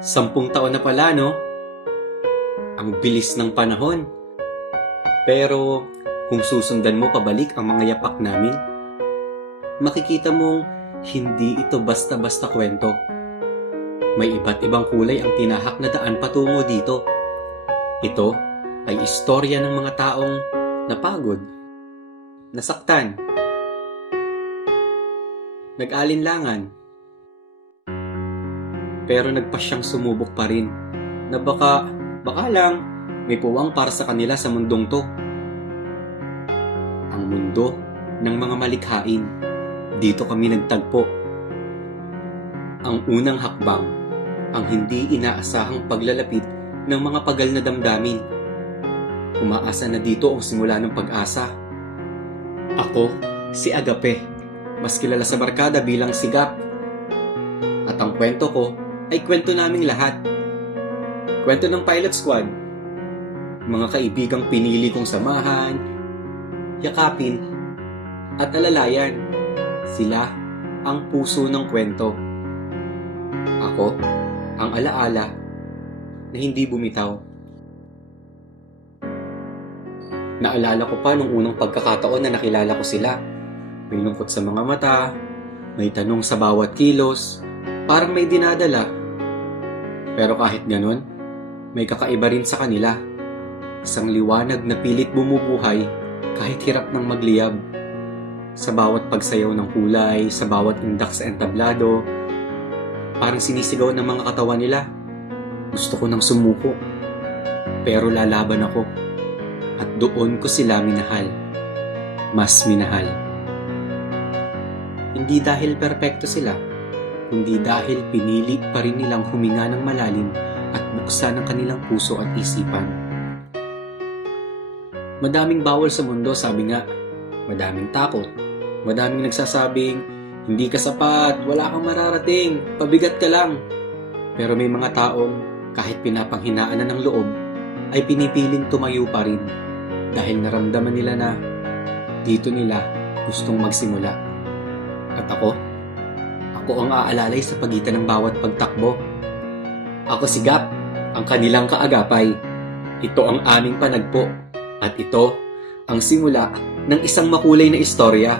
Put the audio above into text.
Sampung taon na pala, no? Ang bilis ng panahon. Pero kung susundan mo pabalik ang mga yapak namin, makikita mong hindi ito basta-basta kwento. May iba't ibang kulay ang tinahak na daan patungo dito. Ito ay istorya ng mga taong napagod, nasaktan, nag-alinlangan, pero nagpasyang sumubok pa rin na baka, baka lang may puwang para sa kanila sa mundong to. Ang mundo ng mga malikhain. Dito kami nagtagpo. Ang unang hakbang, ang hindi inaasahang paglalapit ng mga pagal na damdamin. Umaasa na dito ang simula ng pag-asa. Ako, si Agape, mas kilala sa barkada bilang Sigap. At ang kwento ko ay kwento naming lahat. Kwento ng pilot squad. Mga kaibigang pinili kong samahan, yakapin, at alalayan. Sila ang puso ng kwento. Ako, ang alaala na hindi bumitaw. Naalala ko pa nung unang pagkakataon na nakilala ko sila. May lungkot sa mga mata, may tanong sa bawat kilos, parang may dinadala. Pero kahit ganun, may kakaiba rin sa kanila. Isang liwanag na pilit bumubuhay kahit hirap ng magliyab. Sa bawat pagsayaw ng kulay, sa bawat indak sa entablado, parang sinisigaw ng mga katawan nila. Gusto ko nang sumuko. Pero lalaban ako. At doon ko sila minahal. Mas minahal. Hindi dahil perpekto sila, kundi dahil pinili pa rin nilang huminga ng malalim at buksan ang kanilang puso at isipan. Madaming bawal sa mundo, sabi nga. Madaming takot. Madaming nagsasabing, hindi ka sapat, wala kang mararating, pabigat ka lang. Pero may mga taong, kahit pinapanghinaan na ng loob, ay pinipiling tumayo pa rin dahil naramdaman nila na dito nila gustong magsimula. At ako, ako ang aalalay sa pagitan ng bawat pagtakbo. Ako si Gap, ang kanilang kaagapay. Ito ang aming panagpo. At ito ang simula ng isang makulay na istorya.